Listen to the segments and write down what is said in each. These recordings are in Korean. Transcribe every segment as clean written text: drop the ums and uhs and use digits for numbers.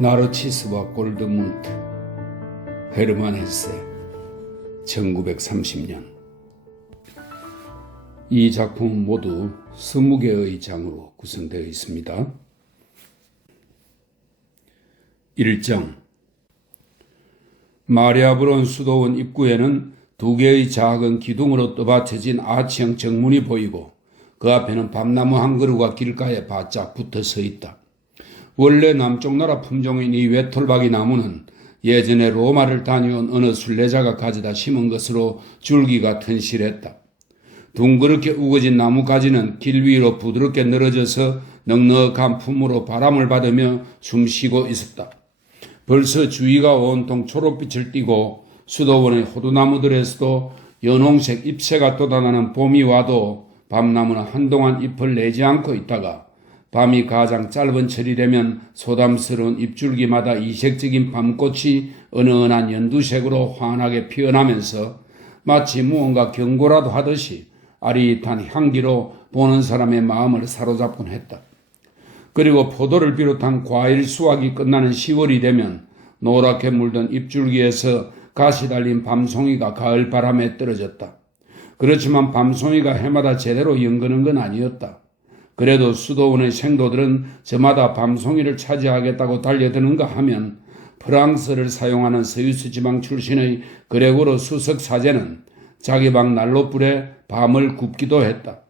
나르치스와 골드문트, 헤르만 헤세, 1930년. 이 작품은 모두 20개의 장으로 구성되어 있습니다. 1장. 마리아브론 수도원 입구에는 2개의 작은 기둥으로 떠받쳐진 아치형 정문이 보이고 그 앞에는 밤나무 한 그루가 길가에 바짝 붙어 서 있다. 원래 남쪽 나라 품종인 이 외톨박이 나무는 예전에 로마를 다녀온 어느 순례자가 가져다 심은 것으로 줄기가 튼실했다. 둥그렇게 우거진 나무가지는 길 위로 부드럽게 늘어져서 넉넉한 품으로 바람을 받으며 숨쉬고 있었다. 벌써 주위가 온통 초록빛을 띠고 수도원의 호두나무들에서도 연홍색 잎새가 돋아나는 봄이 와도 밤나무는 한동안 잎을 내지 않고 있다가 밤이 가장 짧은 철이 되면 소담스러운 잎줄기마다 이색적인 밤꽃이 은은한 연두색으로 환하게 피어나면서 마치 무언가 경고라도 하듯이 아릿한 향기로 보는 사람의 마음을 사로잡곤 했다. 그리고 포도를 비롯한 과일 수확이 끝나는 10월이 되면 노랗게 물든 잎줄기에서 가시 달린 밤송이가 가을 바람에 떨어졌다. 그렇지만 밤송이가 해마다 제대로 연거는 건 아니었다. 그래도 수도원의 생도들은 저마다 밤송이를 차지하겠다고 달려드는가 하면 프랑스를 사용하는 스위스 지방 출신의 그레고르 수석 사제는 자기 방 난로불에 밤을 굽기도 했다.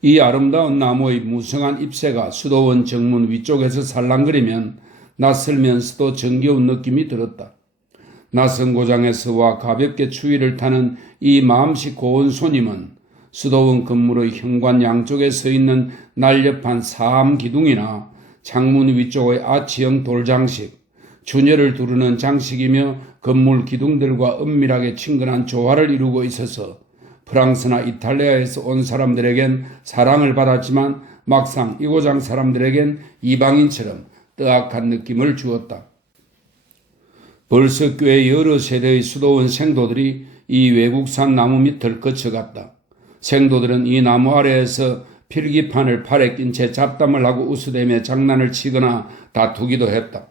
이 아름다운 나무의 무성한 잎새가 수도원 정문 위쪽에서 살랑거리면 낯설면서도 정겨운 느낌이 들었다. 낯선 고장에서와 가볍게 추위를 타는 이 마음씨 고운 손님은 수도원 건물의 현관 양쪽에 서 있는 날렵한 사암기둥이나 창문 위쪽의 아치형 돌장식, 주녀를 두르는 장식이며 건물 기둥들과 은밀하게 친근한 조화를 이루고 있어서 프랑스나 이탈리아에서 온 사람들에겐 사랑을 받았지만 막상 이 고장 사람들에겐 이방인처럼 뜨악한 느낌을 주었다. 벌써 꽤 여러 세대의 수도원 생도들이 이 외국산 나무 밑을 거쳐갔다. 생도들은 이 나무 아래에서 필기판을 팔에 낀 채 잡담을 하고 웃으대며 장난을 치거나 다투기도 했다.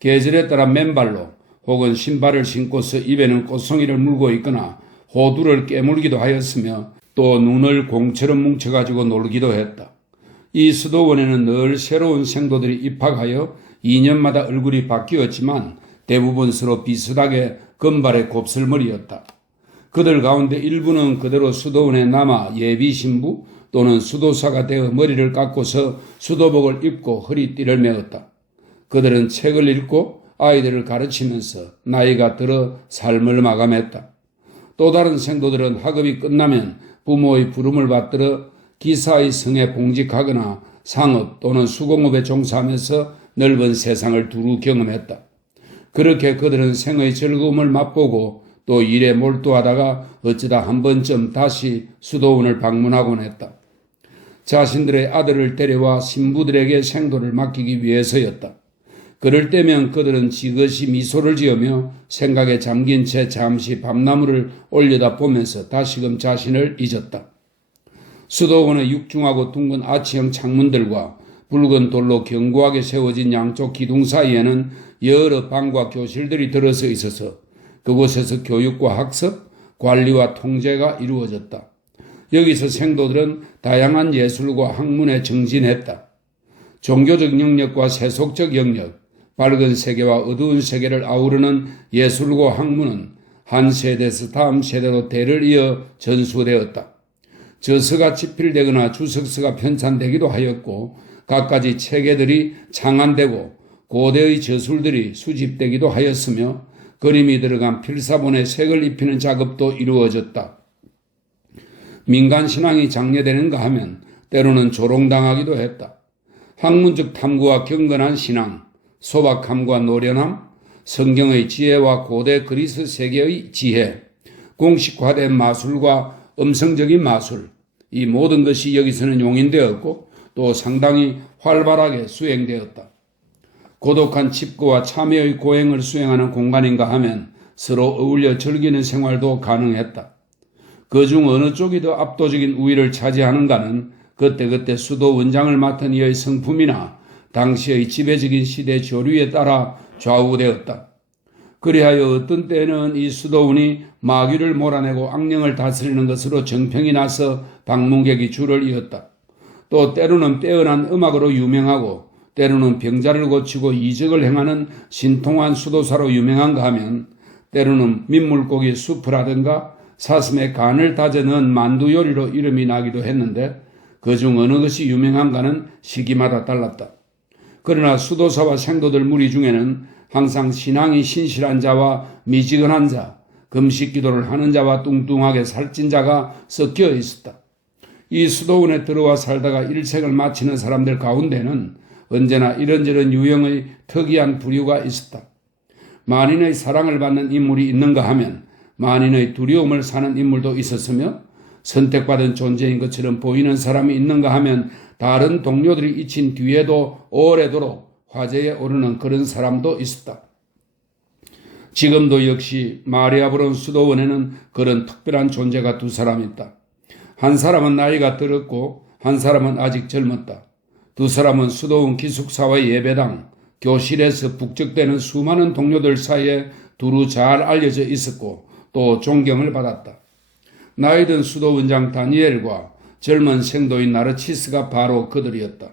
계절에 따라 맨발로 혹은 신발을 신고서 입에는 꽃송이를 물고 있거나 호두를 깨물기도 하였으며 또 눈을 공처럼 뭉쳐가지고 놀기도 했다. 이 수도원에는 늘 새로운 생도들이 입학하여 2년마다 얼굴이 바뀌었지만 대부분 서로 비슷하게 금발의 곱슬머리였다. 그들 가운데 일부는 그대로 수도원에 남아 예비신부 또는 수도사가 되어 머리를 깎고서 수도복을 입고 허리띠를 메었다. 그들은 책을 읽고 아이들을 가르치면서 나이가 들어 삶을 마감했다. 또 다른 생도들은 학업이 끝나면 부모의 부름을 받들어 기사의 성에 봉직하거나 상업 또는 수공업에 종사하면서 넓은 세상을 두루 경험했다. 그렇게 그들은 생의 즐거움을 맛보고 또 일에 몰두하다가 어쩌다 한 번쯤 다시 수도원을 방문하곤 했다. 자신들의 아들을 데려와 신부들에게 생도를 맡기기 위해서였다. 그럴 때면 그들은 지그시 미소를 지으며 생각에 잠긴 채 잠시 밤나무를 올려다 보면서 다시금 자신을 잊었다. 수도원의 육중하고 둥근 아치형 창문들과 붉은 돌로 견고하게 세워진 양쪽 기둥 사이에는 여러 방과 교실들이 들어서 있어서 그곳에서 교육과 학습, 관리와 통제가 이루어졌다. 여기서 생도들은 다양한 예술과 학문에 정진했다. 종교적 영역과 세속적 영역, 밝은 세계와 어두운 세계를 아우르는 예술과 학문은 한 세대에서 다음 세대로 대를 이어 전수되었다. 저서가 집필되거나 주석서가 편찬되기도 하였고 갖가지 체계들이 창안되고 고대의 저술들이 수집되기도 하였으며 그림이 들어간 필사본에 색을 입히는 작업도 이루어졌다. 민간신앙이 장려되는가 하면 때로는 조롱당하기도 했다. 학문적 탐구와 경건한 신앙, 소박함과 노련함, 성경의 지혜와 고대 그리스 세계의 지혜, 공식화된 마술과 음성적인 마술, 이 모든 것이 여기서는 용인되었고 또 상당히 활발하게 수행되었다. 고독한 집거와 참여의 고행을 수행하는 공간인가 하면 서로 어울려 즐기는 생활도 가능했다. 그중 어느 쪽이 더 압도적인 우위를 차지하는가는 그때그때 수도 원장을 맡은 이의 성품이나 당시의 지배적인 시대 조류에 따라 좌우되었다. 그리하여 어떤 때는 이 수도원이 마귀를 몰아내고 악령을 다스리는 것으로 정평이 나서 방문객이 줄을 이었다. 또 때로는 빼어난 음악으로 유명하고 때로는 병자를 고치고 이적을 행하는 신통한 수도사로 유명한가 하면 때로는 민물고기 수프라든가 사슴의 간을 다져 넣은 만두 요리로 이름이 나기도 했는데 그중 어느 것이 유명한가는 시기마다 달랐다. 그러나 수도사와 생도들 무리 중에는 항상 신앙이 신실한 자와 미지근한 자, 금식 기도를 하는 자와 뚱뚱하게 살찐 자가 섞여 있었다. 이 수도원에 들어와 살다가 일생을 마치는 사람들 가운데는 언제나 이런저런 유형의 특이한 부류가 있었다. 만인의 사랑을 받는 인물이 있는가 하면 만인의 두려움을 사는 인물도 있었으며 선택받은 존재인 것처럼 보이는 사람이 있는가 하면 다른 동료들이 잊힌 뒤에도 오래도록 화제에 오르는 그런 사람도 있었다. 지금도 역시 마리아브론 수도원에는 그런 특별한 존재가 두 사람 있다. 한 사람은 나이가 들었고 한 사람은 아직 젊었다. 두 사람은 수도원 기숙사와 예배당, 교실에서 북적대는 수많은 동료들 사이에 두루 잘 알려져 있었고 또 존경을 받았다. 나이든 수도원장 다니엘과 젊은 생도인 나르치스가 바로 그들이었다.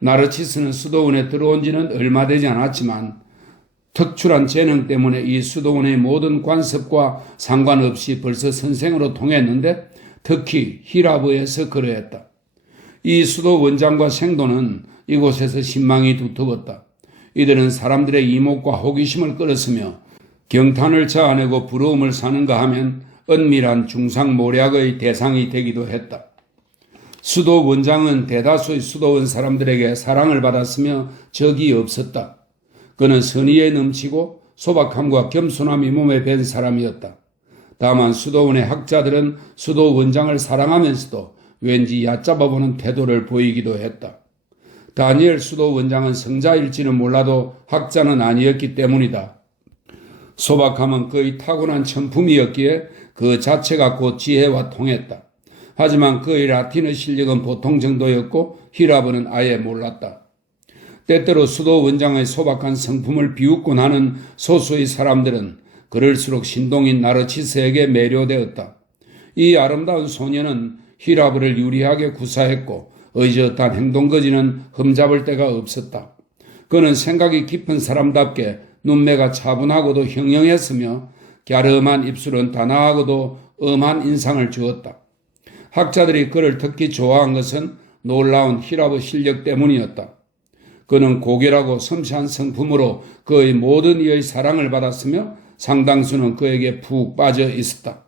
나르치스는 수도원에 들어온 지는 얼마 되지 않았지만 특출한 재능 때문에 이 수도원의 모든 관습과 상관없이 벌써 선생으로 통했는데 특히 히라브에서 그러했다. 이 수도원장과 생도는 이곳에서 신망이 두터웠다. 이들은 사람들의 이목과 호기심을 끌었으며 경탄을 자아내고 부러움을 사는가 하면 은밀한 중상모략의 대상이 되기도 했다. 수도 원장은 대다수의 수도원 사람들에게 사랑을 받았으며 적이 없었다. 그는 선의에 넘치고 소박함과 겸손함이 몸에 밴 사람이었다. 다만 수도원의 학자들은 수도 원장을 사랑하면서도 왠지 얕잡아보는 태도를 보이기도 했다. 다니엘 수도 원장은 성자일지는 몰라도 학자는 아니었기 때문이다. 소박함은 그의 타고난 천품이었기에 그 자체가 곧 지혜와 통했다. 하지만 그의 라틴어 실력은 보통 정도였고 히라브는 아예 몰랐다. 때때로 수도 원장의 소박한 성품을 비웃고 나는 소수의 사람들은 그럴수록 신동인 나르치스에게 매료되었다. 이 아름다운 소녀는 히라브를 유리하게 구사했고 의젓한 행동거지는 흠잡을 데가 없었다. 그는 생각이 깊은 사람답게 눈매가 차분하고도 형형했으며 갸름한 입술은 단아하고도 엄한 인상을 주었다. 학자들이 그를 특히 좋아한 것은 놀라운 히라브 실력 때문이었다. 그는 고결하고 섬세한 성품으로 그의 모든 이의 사랑을 받았으며 상당수는 그에게 푹 빠져 있었다.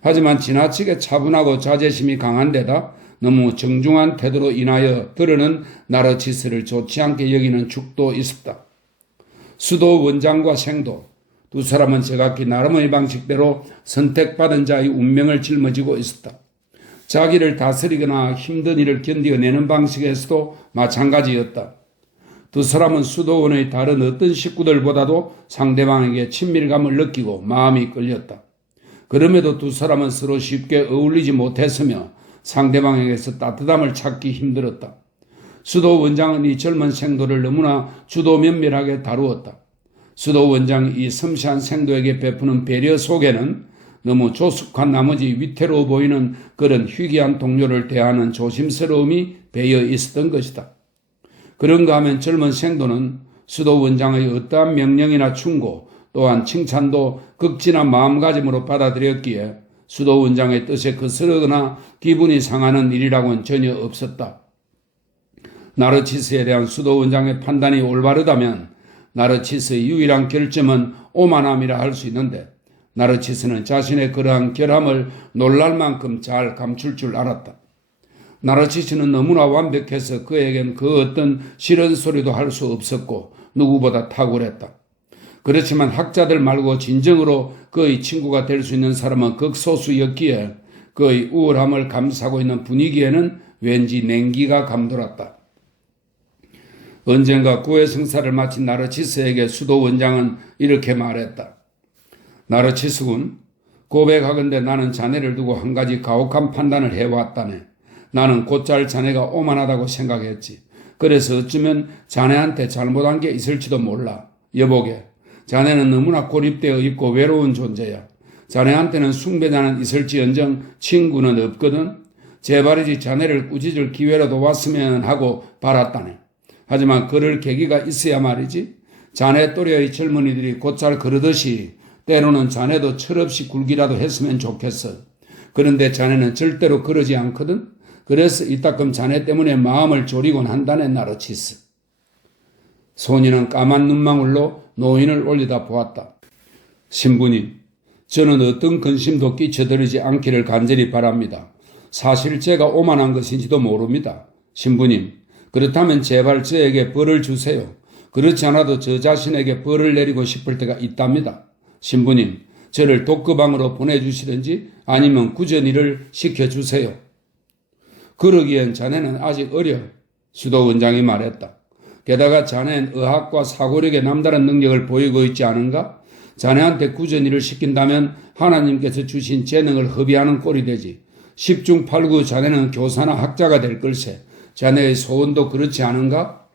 하지만 지나치게 차분하고 자제심이 강한 데다 너무 정중한 태도로 인하여 들으는 나르치스를 좋지 않게 여기는 축도 있었다. 수도 원장과 생도 두 사람은 제각기 나름의 방식대로 선택받은 자의 운명을 짊어지고 있었다. 자기를 다스리거나 힘든 일을 견디어내는 방식에서도 마찬가지였다. 두 사람은 수도원의 다른 어떤 식구들보다도 상대방에게 친밀감을 느끼고 마음이 끌렸다. 그럼에도 두 사람은 서로 쉽게 어울리지 못했으며 상대방에게서 따뜻함을 찾기 힘들었다. 수도 원장은 이 젊은 생도를 너무나 주도 면밀하게 다루었다. 수도 원장이 이 섬세한 생도에게 베푸는 배려 속에는 너무 조숙한 나머지 위태로워 보이는 그런 희귀한 동료를 대하는 조심스러움이 배어 있었던 것이다. 그런가 하면 젊은 생도는 수도 원장의 어떠한 명령이나 충고 또한 칭찬도 극진한 마음가짐으로 받아들였기에 수도 원장의 뜻에 거스르거나 기분이 상하는 일이라고는 전혀 없었다. 나르치스에 대한 수도 원장의 판단이 올바르다면 나르치스의 유일한 결점은 오만함이라 할 수 있는데 나르치스는 자신의 그러한 결함을 놀랄 만큼 잘 감출 줄 알았다. 나르치스는 너무나 완벽해서 그에겐 그 어떤 싫은 소리도 할 수 없었고 누구보다 탁월했다. 그렇지만 학자들 말고 진정으로 그의 친구가 될 수 있는 사람은 극소수였기에 그의 우월함을 감싸고 있는 분위기에는 왠지 냉기가 감돌았다. 언젠가 구회 성사를 마친 나르치스에게 수도 원장은 이렇게 말했다. 나르치스군, 고백하건대 나는 자네를 두고 한 가지 가혹한 판단을 해왔다네. 나는 곧잘 자네가 오만하다고 생각했지. 그래서 어쩌면 자네한테 잘못한 게 있을지도 몰라. 여보게, 자네는 너무나 고립되어 있고 외로운 존재야. 자네한테는 숭배자는 있을지언정 친구는 없거든. 제발이지 자네를 꾸짖을 기회라도 왔으면 하고 바랐다네. 하지만 그럴 계기가 있어야 말이지. 자네 또래의 젊은이들이 곧잘 그러듯이 때로는 자네도 철없이 굴기라도 했으면 좋겠어. 그런데 자네는 절대로 그러지 않거든. 그래서 이따금 자네 때문에 마음을 졸이곤 한다네. 나르치스. 소년은 까만 눈망울로 노인을 올리다 보았다. 신부님, 저는 어떤 근심도 끼쳐드리지 않기를 간절히 바랍니다. 사실 제가 오만한 것인지도 모릅니다. 신부님, 그렇다면 제발 저에게 벌을 주세요. 그렇지 않아도 저 자신에게 벌을 내리고 싶을 때가 있답니다. 신부님, 저를 독거방으로 보내주시든지 아니면 구전일을 시켜주세요. 그러기엔 자네는 아직 어려. 수도원장이 말했다. 게다가 자네는 의학과 사고력에 남다른 능력을 보이고 있지 않은가? 자네한테 구전일을 시킨다면 하나님께서 주신 재능을 허비하는 꼴이 되지. 10중 8구 자네는 교사나 학자가 될 걸세. 자네의 소원도 그렇지 않은가?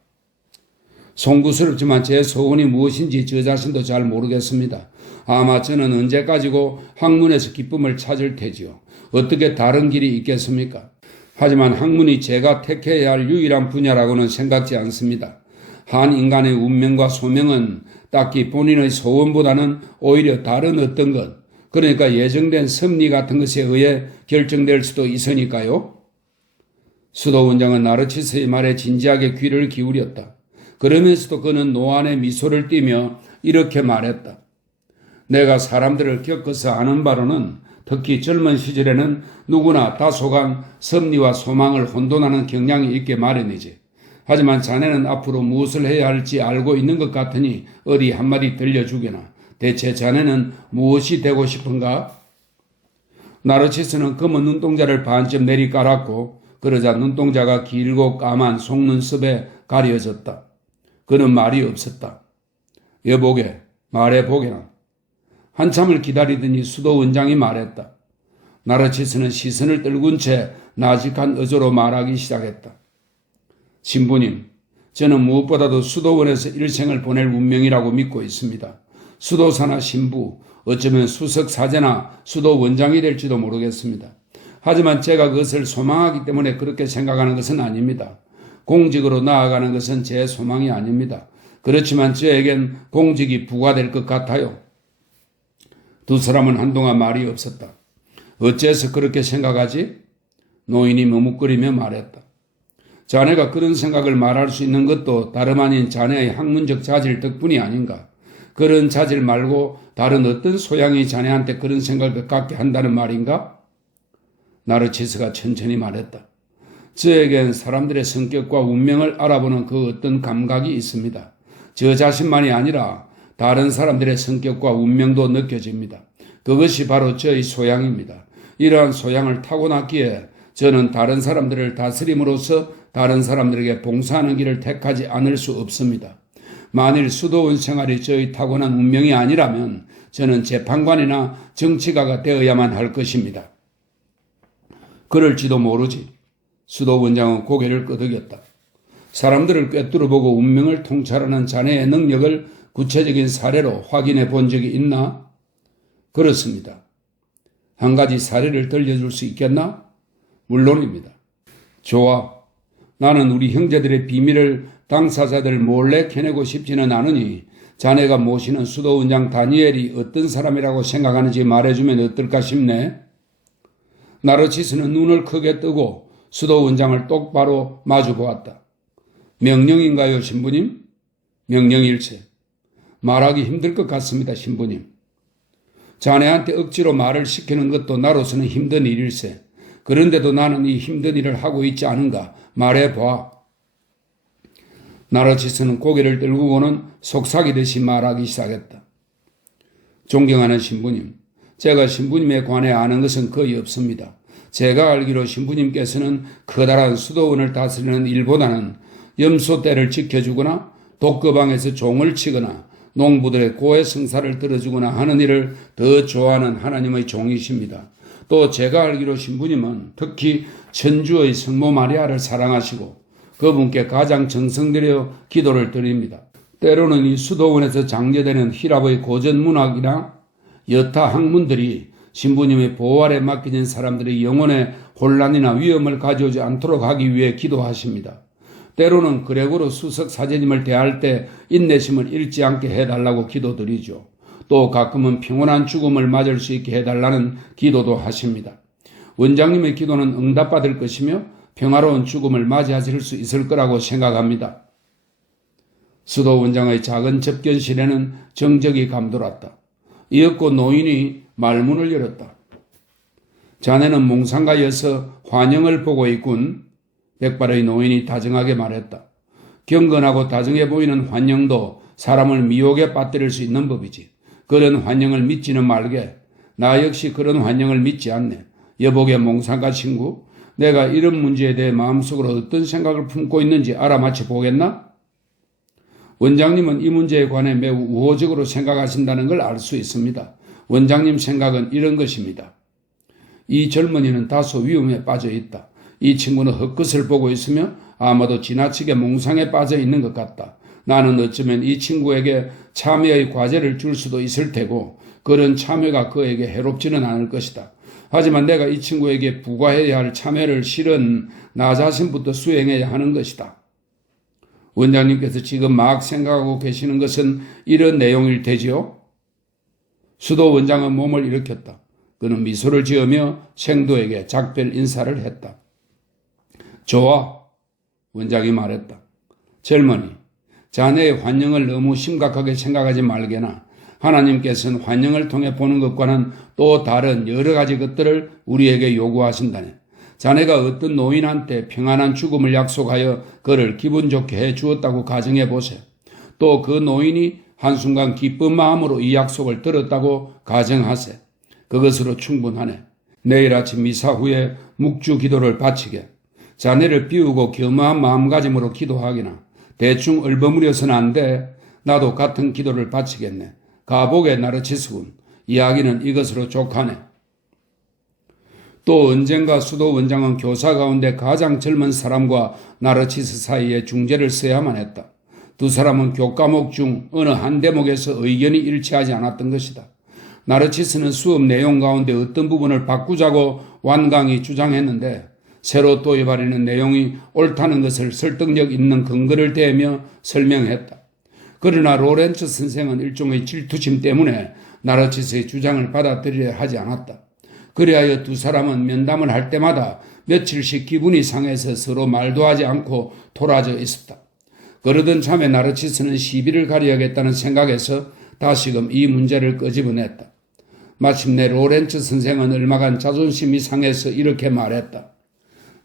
송구스럽지만 제 소원이 무엇인지 저 자신도 잘 모르겠습니다. 아마 저는 언제까지고 학문에서 기쁨을 찾을 테지요. 어떻게 다른 길이 있겠습니까? 하지만 학문이 제가 택해야 할 유일한 분야라고는 생각지 않습니다. 한 인간의 운명과 소명은 딱히 본인의 소원보다는 오히려 다른 어떤 것, 그러니까 예정된 섭리 같은 것에 의해 결정될 수도 있으니까요. 수도원장은 나르치스의 말에 진지하게 귀를 기울였다. 그러면서도 그는 노안의 미소를 띠며 이렇게 말했다. 내가 사람들을 겪어서 아는 바로는 특히 젊은 시절에는 누구나 다소간 섭리와 소망을 혼돈하는 경향이 있게 마련이지. 하지만 자네는 앞으로 무엇을 해야 할지 알고 있는 것 같으니 어디 한마디 들려주게나. 대체 자네는 무엇이 되고 싶은가? 나르치스는 검은 눈동자를 반쯤 내리깔았고 그러자 눈동자가 길고 까만 속눈썹에 가려졌다. 그는 말이 없었다. 여보게, 말해보게나. 한참을 기다리더니 수도원장이 말했다. 나르치스는 시선을 떨군 채 나직한 어조로 말하기 시작했다. 신부님, 저는 무엇보다도 수도원에서 일생을 보낼 운명이라고 믿고 있습니다. 수도사나 신부, 어쩌면 수석사제나 수도원장이 될지도 모르겠습니다. 하지만 제가 그것을 소망하기 때문에 그렇게 생각하는 것은 아닙니다. 공직으로 나아가는 것은 제 소망이 아닙니다. 그렇지만 저에겐 공직이 부과될 것 같아요. 두 사람은 한동안 말이 없었다. 어째서 그렇게 생각하지? 노인이 머뭇거리며 말했다. 자네가 그런 생각을 말할 수 있는 것도 다름 아닌 자네의 학문적 자질 덕분이 아닌가. 그런 자질 말고 다른 어떤 소양이 자네한테 그런 생각을 갖게 한다는 말인가? 나르치스가 천천히 말했다. 저에겐 사람들의 성격과 운명을 알아보는 그 어떤 감각이 있습니다. 저 자신만이 아니라 다른 사람들의 성격과 운명도 느껴집니다. 그것이 바로 저의 소양입니다. 이러한 소양을 타고났기에 저는 다른 사람들을 다스림으로써 다른 사람들에게 봉사하는 길을 택하지 않을 수 없습니다. 만일 수도원 생활이 저의 타고난 운명이 아니라면 저는 재판관이나 정치가가 되어야만 할 것입니다. 그럴지도 모르지. 수도원장은 고개를 끄덕였다. 사람들을 꿰뚫어보고 운명을 통찰하는 자네의 능력을 구체적인 사례로 확인해 본 적이 있나? 그렇습니다. 한 가지 사례를 들려줄 수 있겠나? 물론입니다. 좋아. 나는 우리 형제들의 비밀을 당사자들 몰래 캐내고 싶지는 않으니 자네가 모시는 수도원장 다니엘이 어떤 사람이라고 생각하는지 말해주면 어떨까 싶네. 나르치스는 눈을 크게 뜨고 수도원장을 똑바로 마주보았다. 명령인가요, 신부님? 명령일세. 말하기 힘들 것 같습니다, 신부님. 자네한테 억지로 말을 시키는 것도 나로서는 힘든 일일세. 그런데도 나는 이 힘든 일을 하고 있지 않은가? 말해봐. 나르치스는 고개를 들고는 속삭이듯이 말하기 시작했다. 존경하는 신부님, 제가 신부님에 관해 아는 것은 거의 없습니다. 제가 알기로 신부님께서는 커다란 수도원을 다스리는 일보다는 염소떼를 지켜주거나 독거방에서 종을 치거나 농부들의 고해 성사를 들어주거나 하는 일을 더 좋아하는 하나님의 종이십니다. 또 제가 알기로 신부님은 특히 천주의 성모 마리아를 사랑하시고 그분께 가장 정성 들여 기도를 드립니다. 때로는 이 수도원에서 장려되는 힐랍의 고전 문학이나 여타 학문들이 신부님의 보호 아래 맡겨진 사람들의 영혼에 혼란이나 위험을 가져오지 않도록 하기 위해 기도하십니다. 때로는 그레고로 수석 사제님을 대할 때 인내심을 잃지 않게 해달라고 기도드리죠. 또 가끔은 평온한 죽음을 맞을 수 있게 해달라는 기도도 하십니다. 원장님의 기도는 응답받을 것이며 평화로운 죽음을 맞이하실 수 있을 거라고 생각합니다. 수도 원장의 작은 접견실에는 정적이 감돌았다. 이윽고 노인이 말문을 열었다. 자네는 몽상가여서 환영을 보고 있군. 백발의 노인이 다정하게 말했다. 경건하고 다정해 보이는 환영도 사람을 미혹에 빠뜨릴 수 있는 법이지. 그런 환영을 믿지는 말게. 나 역시 그런 환영을 믿지 않네. 여보게 몽상가 친구, 내가 이런 문제에 대해 마음속으로 어떤 생각을 품고 있는지 알아맞혀 보겠나? 원장님은 이 문제에 관해 매우 우호적으로 생각하신다는 걸 알 수 있습니다. 원장님 생각은 이런 것입니다. 이 젊은이는 다소 위험에 빠져 있다. 이 친구는 헛것을 보고 있으며 아마도 지나치게 몽상에 빠져 있는 것 같다. 나는 어쩌면 이 친구에게 참여의 과제를 줄 수도 있을 테고 그런 참여가 그에게 해롭지는 않을 것이다. 하지만 내가 이 친구에게 부과해야 할 참여를 실은 나 자신부터 수행해야 하는 것이다. 원장님께서 지금 막 생각하고 계시는 것은 이런 내용일 테지요? 수도 원장은 몸을 일으켰다. 그는 미소를 지으며 생도에게 작별 인사를 했다. 좋아, 원장이 말했다. 젊은이, 자네의 환영을 너무 심각하게 생각하지 말게나 하나님께서는 환영을 통해 보는 것과는 또 다른 여러 가지 것들을 우리에게 요구하신다네. 자네가 어떤 노인한테 평안한 죽음을 약속하여 그를 기분 좋게 해 주었다고 가정해 보세요. 또 그 노인이 한순간 기쁜 마음으로 이 약속을 들었다고 가정하세요. 그것으로 충분하네. 내일 아침 미사 후에 묵주 기도를 바치게. 자네를 비우고 겸허한 마음가짐으로 기도하기나 대충 얼버무려서는 안 돼. 나도 같은 기도를 바치겠네. 가보게 나르치스군. 이야기는 이것으로 족하네. 또 언젠가 수도 원장은 교사 가운데 가장 젊은 사람과 나르치스 사이에 중재를 써야만 했다. 두 사람은 교과목 중 어느 한 대목에서 의견이 일치하지 않았던 것이다. 나르치스는 수업 내용 가운데 어떤 부분을 바꾸자고 완강히 주장했는데 새로 도입하려는 내용이 옳다는 것을 설득력 있는 근거를 대며 설명했다. 그러나 로렌츠 선생은 일종의 질투심 때문에 나르치스의 주장을 받아들이려 하지 않았다. 그리하여 두 사람은 면담을 할 때마다 며칠씩 기분이 상해서 서로 말도 하지 않고 토라져 있었다. 그러던 참에 나르치스는 시비를 가려야겠다는 생각에서 다시금 이 문제를 끄집어냈다. 마침내 로렌츠 선생은 얼마간 자존심이 상해서 이렇게 말했다.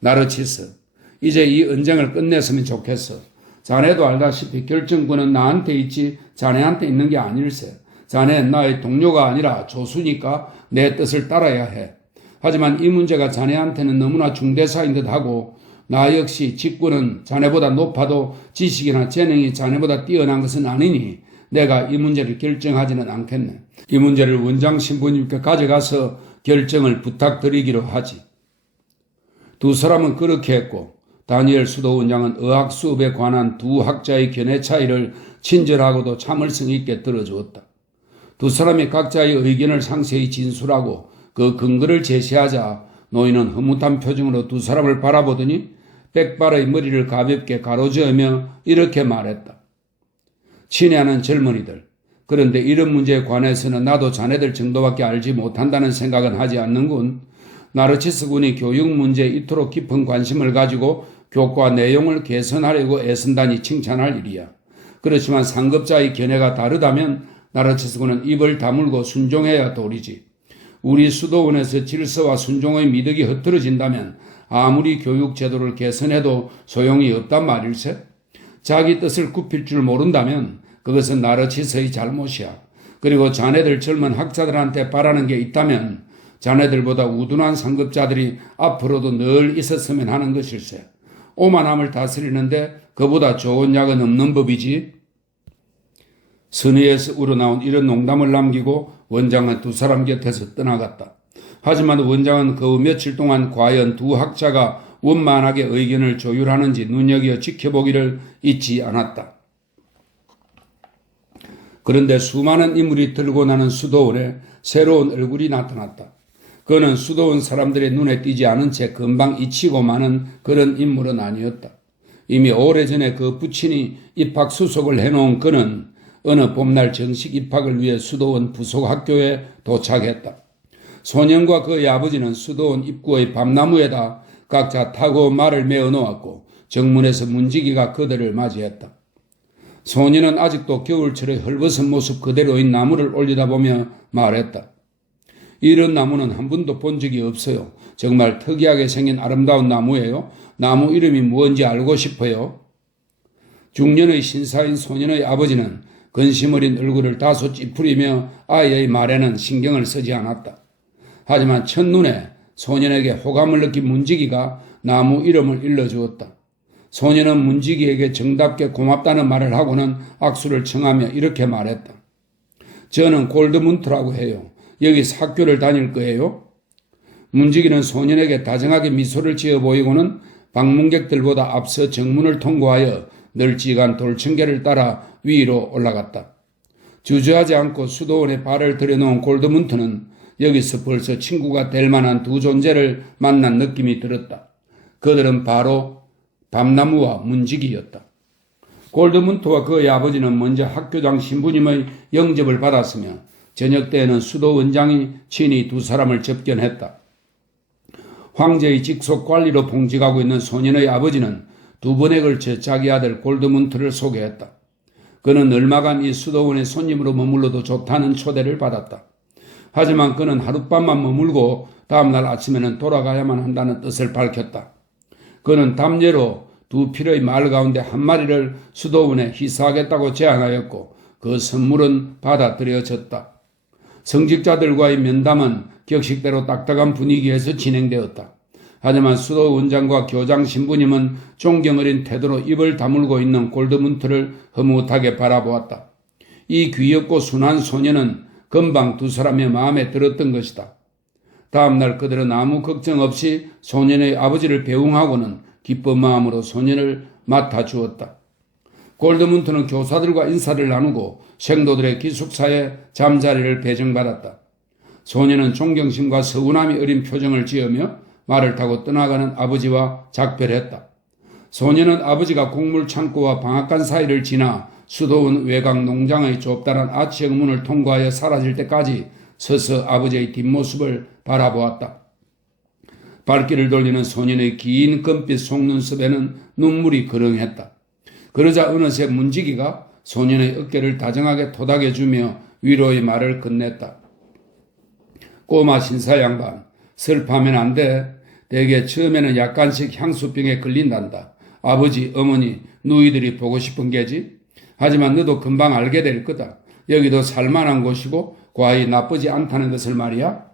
나르치스, 이제 이 언쟁을 끝냈으면 좋겠어. 자네도 알다시피 결정권은 나한테 있지 자네한테 있는 게 아닐세. 자네는 나의 동료가 아니라 조수니까 내 뜻을 따라야 해. 하지만 이 문제가 자네한테는 너무나 중대사인 듯하고 나 역시 직권은 자네보다 높아도 지식이나 재능이 자네보다 뛰어난 것은 아니니 내가 이 문제를 결정하지는 않겠네. 이 문제를 원장 신부님께 가져가서 결정을 부탁드리기로 하지. 두 사람은 그렇게 했고 다니엘 수도 원장은 의학 수업에 관한 두 학자의 견해 차이를 친절하고도 참을성 있게 들어주었다. 두 사람이 각자의 의견을 상세히 진술하고 그 근거를 제시하자 노인은 흐뭇한 표정으로 두 사람을 바라보더니 백발의 머리를 가볍게 가로저으며 이렇게 말했다. 친애하는 젊은이들, 그런데 이런 문제에 관해서는 나도 자네들 정도밖에 알지 못한다는 생각은 하지 않는군. 나르치스 군이 교육 문제에 이토록 깊은 관심을 가지고 교과 내용을 개선하려고 애쓴다니 칭찬할 일이야. 그렇지만 상급자의 견해가 다르다면 나르치스 군은 입을 다물고 순종해야 도리지. 우리 수도원에서 질서와 순종의 미덕이 흐트러진다면 아무리 교육 제도를 개선해도 소용이 없단 말일세. 자기 뜻을 굽힐 줄 모른다면 그것은 나르치스의 잘못이야. 그리고 자네들 젊은 학자들한테 바라는 게 있다면 자네들보다 우둔한 상급자들이 앞으로도 늘 있었으면 하는 것일세. 오만함을 다스리는데 그보다 좋은 약은 없는 법이지. 선의에서 우러나온 이런 농담을 남기고 원장은 두 사람 곁에서 떠나갔다. 하지만 원장은 그 며칠 동안 과연 두 학자가 원만하게 의견을 조율하는지 눈여겨 지켜보기를 잊지 않았다. 그런데 수많은 인물이 들고 나는 수도원에 새로운 얼굴이 나타났다. 그는 수도원 사람들의 눈에 띄지 않은 채 금방 잊히고 마는 그런 인물은 아니었다. 이미 오래전에 그 부친이 입학 수속을 해놓은 그는 어느 봄날 정식 입학을 위해 수도원 부속학교에 도착했다. 소년과 그의 아버지는 수도원 입구의 밤나무에다 각자 타고 말을 메어 놓았고 정문에서 문지기가 그들을 맞이했다. 소년은 아직도 겨울철의 헐벗은 모습 그대로인 나무를 올려다보며 말했다. 이런 나무는 한 번도 본 적이 없어요. 정말 특이하게 생긴 아름다운 나무예요. 나무 이름이 무엇인지 알고 싶어요. 중년의 신사인 소년의 아버지는 근심 어린 얼굴을 다소 찌푸리며 아이의 말에는 신경을 쓰지 않았다. 하지만 첫눈에 소년에게 호감을 느낀 문지기가 나무 이름을 일러주었다. 소년은 문지기에게 정답게 고맙다는 말을 하고는 악수를 청하며 이렇게 말했다. 저는 골드문트라고 해요. 여기 학교를 다닐 거예요. 문지기는 소년에게 다정하게 미소를 지어 보이고는 방문객들보다 앞서 정문을 통과하여 널찍한 돌층계를 따라 위로 올라갔다. 주저하지 않고 수도원에 발을 들여놓은 골드문트는 여기서 벌써 친구가 될 만한 두 존재를 만난 느낌이 들었다. 그들은 바로 밤나무와 문지기였다. 골드문트와 그의 아버지는 먼저 학교장 신부님의 영접을 받았으며 저녁 때에는 수도원장이 친히 두 사람을 접견했다. 황제의 직속 관리로 봉직하고 있는 소년의 아버지는 두 번에 걸쳐 자기 아들 골드문트를 소개했다. 그는 얼마간 이 수도원의 손님으로 머물러도 좋다는 초대를 받았다. 하지만 그는 하룻밤만 머물고 다음날 아침에는 돌아가야만 한다는 뜻을 밝혔다. 그는 담례로 두 필의 말 가운데 한 마리를 수도원에 희사하겠다고 제안하였고 그 선물은 받아들여졌다. 성직자들과의 면담은 격식대로 딱딱한 분위기에서 진행되었다. 하지만 수도원장과 교장 신부님은 존경 어린 태도로 입을 다물고 있는 골드문트를 흐뭇하게 바라보았다. 이 귀엽고 순한 소녀는 금방 두 사람의 마음에 들었던 것이다. 다음날 그들은 아무 걱정 없이 소년의 아버지를 배웅하고는 기쁜 마음으로 소년을 맡아주었다. 골드문트는 교사들과 인사를 나누고 생도들의 기숙사에 잠자리를 배정받았다. 소년은 존경심과 서운함이 어린 표정을 지으며 말을 타고 떠나가는 아버지와 작별했다. 소년은 아버지가 곡물창고와 방앗간 사이를 지나 수도원 외곽 농장의 좁다란 아치형 문을 통과하여 사라질 때까지 서서 아버지의 뒷모습을 바라보았다. 발길을 돌리는 소년의 긴 금빛 속눈썹에는 눈물이 그렁했다. 그러자 어느새 문지기가 소년의 어깨를 다정하게 토닥여주며 위로의 말을 건넸다. 꼬마 신사 양반, 슬퍼하면 안 돼. 대개 처음에는 약간씩 향수병에 걸린단다. 아버지, 어머니, 누이들이 보고 싶은 게지. 하지만 너도 금방 알게 될 거다. 여기도 살만한 곳이고 과히 나쁘지 않다는 것을 말이야.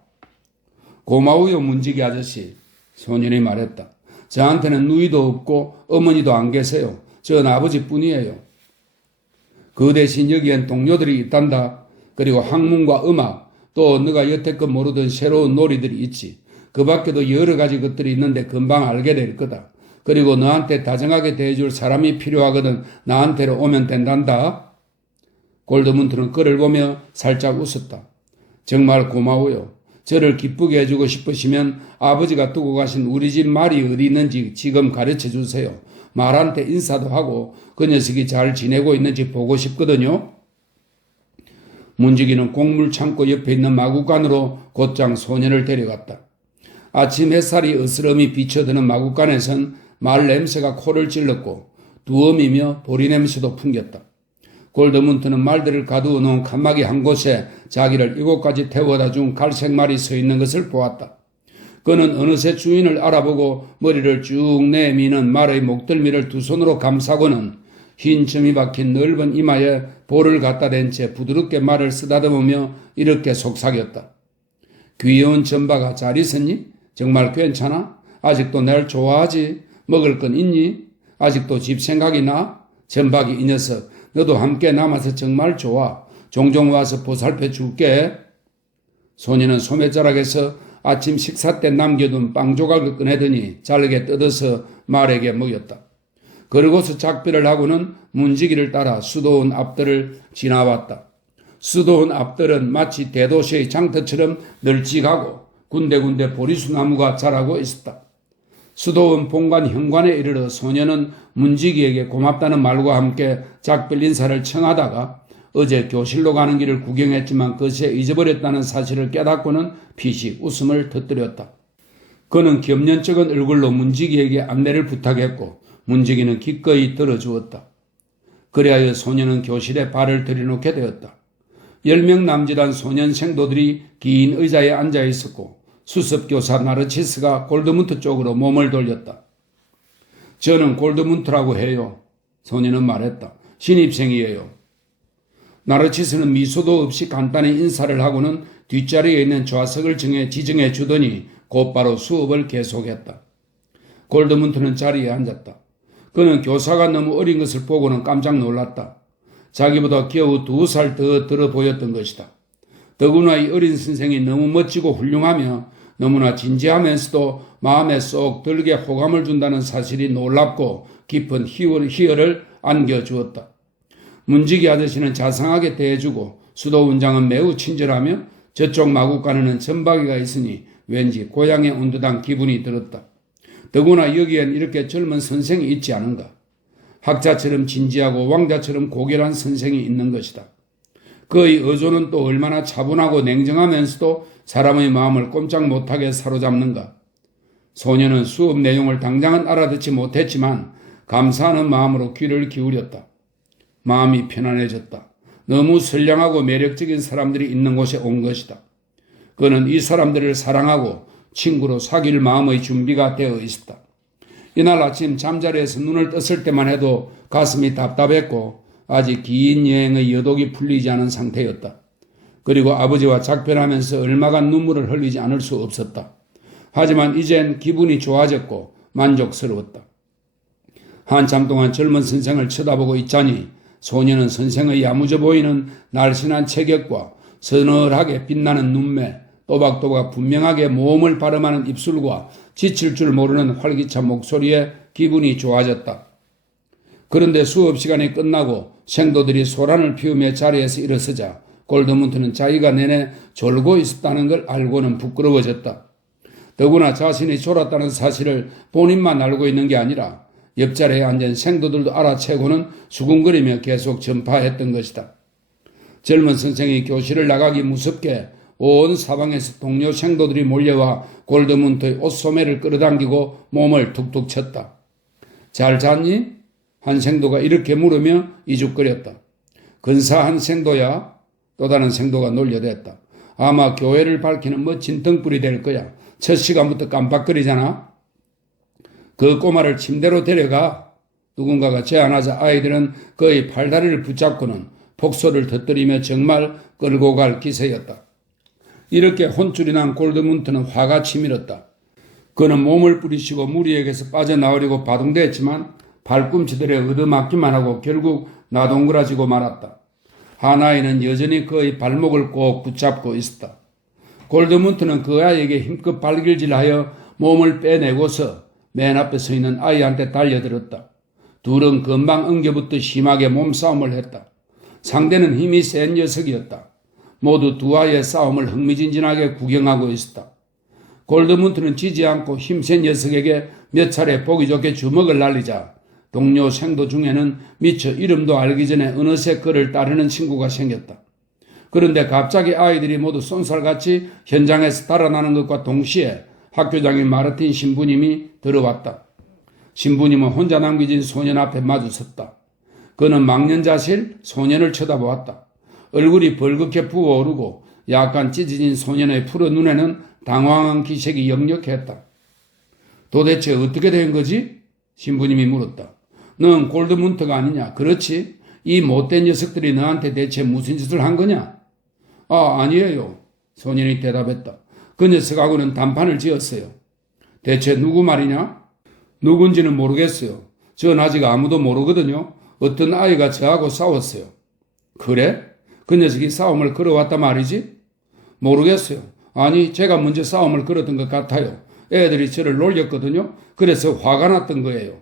고마워요, 문지기 아저씨. 소년이 말했다. 저한테는 누이도 없고 어머니도 안 계세요. 전 아버지뿐이에요. 그 대신 여기엔 동료들이 있단다. 그리고 학문과 음악, 또 너가 여태껏 모르던 새로운 놀이들이 있지. 그 밖에도 여러 가지 것들이 있는데 금방 알게 될 거다. 그리고 너한테 다정하게 대해줄 사람이 필요하거든 나한테로 오면 된단다. 골드문트는 그를 보며 살짝 웃었다. 정말 고마워요. 저를 기쁘게 해주고 싶으시면 아버지가 두고 가신 우리 집 말이 어디 있는지 지금 가르쳐 주세요. 말한테 인사도 하고 그 녀석이 잘 지내고 있는지 보고 싶거든요. 문지기는 곡물창고 옆에 있는 마구간으로 곧장 소년을 데려갔다. 아침 햇살이 으스러미 비쳐드는 마구간에선 말 냄새가 코를 찔렀고 두엄이며 보리 냄새도 풍겼다. 골드문트는 말들을 가두어 놓은 칸막이 한 곳에 자기를 이곳까지 태워다 준 갈색 말이 서 있는 것을 보았다. 그는 어느새 주인을 알아보고 머리를 쭉 내미는 말의 목덜미를 두 손으로 감싸고는 흰 점이 박힌 넓은 이마에 볼을 갖다 댄 채 부드럽게 말을 쓰다듬으며 이렇게 속삭였다. 귀여운 점바가 잘 있었니? 정말 괜찮아? 아직도 날 좋아하지? 먹을 건 있니? 아직도 집 생각이 나? 점박이 이 녀석, 너도 함께 남아서 정말 좋아. 종종 와서 보살펴 줄게. 소년은 소매자락에서 아침 식사 때 남겨둔 빵 조각을 꺼내더니 잘게 뜯어서 말에게 먹였다. 그러고서 작별을 하고는 문지기를 따라 수도원 앞들을 지나왔다. 수도원 앞들은 마치 대도시의 장터처럼 널찍하고 군데군데 보리수 나무가 자라고 있었다. 수도원 본관 현관에 이르러 소녀는 문지기에게 고맙다는 말과 함께 작별 인사를 청하다가 어제 교실로 가는 길을 구경했지만 그새 잊어버렸다는 사실을 깨닫고는 피식 웃음을 터뜨렸다. 그는 겸연쩍은 얼굴로 문지기에게 안내를 부탁했고 문지기는 기꺼이 들어주었다. 그리하여 소녀는 교실에 발을 들여놓게 되었다. 10명 남짓한 소년 생도들이 긴 의자에 앉아 있었고 수습교사 나르치스가 골드문트 쪽으로 몸을 돌렸다. 저는 골드문트라고 해요. 소녀는 말했다. 신입생이에요. 나르치스는 미소도 없이 간단히 인사를 하고는 뒷자리에 있는 좌석을 지정해 주더니 곧바로 수업을 계속했다. 골드문트는 자리에 앉았다. 그는 교사가 너무 어린 것을 보고는 깜짝 놀랐다. 자기보다 겨우 2살 더 들어 보였던 것이다. 더구나 이 어린 선생이 너무 멋지고 훌륭하며 너무나 진지하면서도 마음에 쏙 들게 호감을 준다는 사실이 놀랍고 깊은 희열을 안겨주었다. 문지기 아저씨는 자상하게 대해주고 수도원장은 매우 친절하며 저쪽 마구간에는 전박이가 있으니 왠지 고향에 온 듯한 기분이 들었다. 더구나 여기엔 이렇게 젊은 선생이 있지 않은가. 학자처럼 진지하고 왕자처럼 고결한 선생이 있는 것이다. 그의 어조는 또 얼마나 차분하고 냉정하면서도 사람의 마음을 꼼짝 못하게 사로잡는가. 소녀는 수업 내용을 당장은 알아듣지 못했지만 감사하는 마음으로 귀를 기울였다. 마음이 편안해졌다. 너무 선량하고 매력적인 사람들이 있는 곳에 온 것이다. 그는 이 사람들을 사랑하고 친구로 사귈 마음의 준비가 되어 있었다. 이날 아침 잠자리에서 눈을 떴을 때만 해도 가슴이 답답했고 아직 긴 여행의 여독이 풀리지 않은 상태였다. 그리고 아버지와 작별하면서 얼마간 눈물을 흘리지 않을 수 없었다. 하지만 이젠 기분이 좋아졌고 만족스러웠다. 한참 동안 젊은 선생을 쳐다보고 있자니 소녀는 선생의 야무져 보이는 날씬한 체격과 서늘하게 빛나는 눈매, 또박또박 분명하게 모험을 발음하는 입술과 지칠 줄 모르는 활기찬 목소리에 기분이 좋아졌다. 그런데 수업 시간이 끝나고 생도들이 소란을 피우며 자리에서 일어서자 골드문트는 자기가 내내 졸고 있었다는 걸 알고는 부끄러워졌다. 더구나 자신이 졸았다는 사실을 본인만 알고 있는 게 아니라 옆자리에 앉은 생도들도 알아채고는 수군거리며 계속 전파했던 것이다. 젊은 선생이 교실을 나가기 무섭게 온 사방에서 동료 생도들이 몰려와 골드문트의 옷소매를 끌어당기고 몸을 툭툭 쳤다. 잘 잤니? 한 생도가 이렇게 물으며 이죽거렸다. 근사한 생도야? 또 다른 생도가 놀려댔다. 아마 교회를 밝히는 멋진 등불이 될 거야. 첫 시간부터 깜빡거리잖아. 그 꼬마를 침대로 데려가. 누군가가 제안하자 아이들은 그의 팔다리를 붙잡고는 폭소를 터뜨리며 정말 끌고 갈 기세였다. 이렇게 혼쭐이 난 골드문트는 화가 치밀었다. 그는 몸을 부리시고 무리에게서 빠져나오려고 바둥대했지만 발꿈치들에 얻어맞기만 하고 결국 나동그라지고 말았다. 하나이는 여전히 그의 발목을 꼭 붙잡고 있었다. 골드문트는 그 아이에게 힘껏 발길질하여 몸을 빼내고서 맨 앞에 서 있는 아이한테 달려들었다. 둘은 금방 엉겨붙어 심하게 몸싸움을 했다. 상대는 힘이 센 녀석이었다. 모두 두 아이의 싸움을 흥미진진하게 구경하고 있었다. 골드문트는 지지 않고 힘센 녀석에게 몇 차례 보기 좋게 주먹을 날리자 동료 생도 중에는 미처 이름도 알기 전에 어느새 그를 따르는 친구가 생겼다. 그런데 갑자기 아이들이 모두 쏜살같이 현장에서 달아나는 것과 동시에 학교장인 마르틴 신부님이 들어왔다. 신부님은 혼자 남겨진 소년 앞에 마주섰다. 그는 망년자실 소년을 쳐다보았다. 얼굴이 벌겋게 부어오르고 약간 찢어진 소년의 푸른 눈에는 당황한 기색이 역력했다. 도대체 어떻게 된 거지? 신부님이 물었다. 넌 골드문트가 아니냐? 그렇지? 이 못된 녀석들이 너한테 대체 무슨 짓을 한 거냐? 아니에요. 소년이 대답했다. 그 녀석하고는 단판을 지었어요. 대체 누구 말이냐? 누군지는 모르겠어요. 전 아직 아무도 모르거든요. 어떤 아이가 저하고 싸웠어요. 그래? 그 녀석이 싸움을 걸어왔단 말이지? 모르겠어요. 아니, 제가 먼저 싸움을 걸었던 것 같아요. 애들이 저를 놀렸거든요. 그래서 화가 났던 거예요.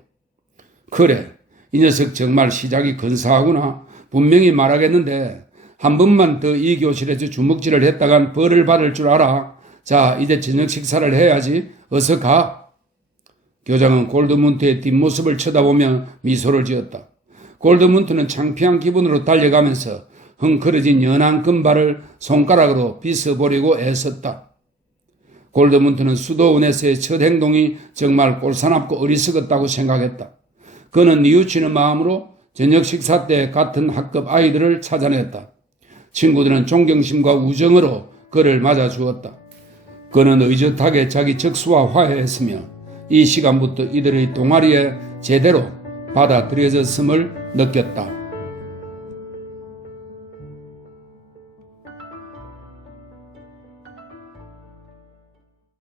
그래, 이 녀석 정말 시작이 근사하구나. 분명히 말하겠는데 한 번만 더 이 교실에서 주먹질을 했다간 벌을 받을 줄 알아. 자, 이제 저녁 식사를 해야지. 어서 가. 교장은 골드문트의 뒷모습을 쳐다보며 미소를 지었다. 골드문트는 창피한 기분으로 달려가면서 헝클어진 연한 금발을 손가락으로 빗어보려고 애썼다. 골드문트는 수도원에서의 첫 행동이 정말 꼴사납고 어리석었다고 생각했다. 그는 뉘우치는 마음으로 저녁 식사 때 같은 학급 아이들을 찾아냈다. 친구들은 존경심과 우정으로 그를 맞아주었다. 그는 의젓하게 자기 적수와 화해했으며 이 시간부터 이들의 동아리에 제대로 받아들여졌음을 느꼈다.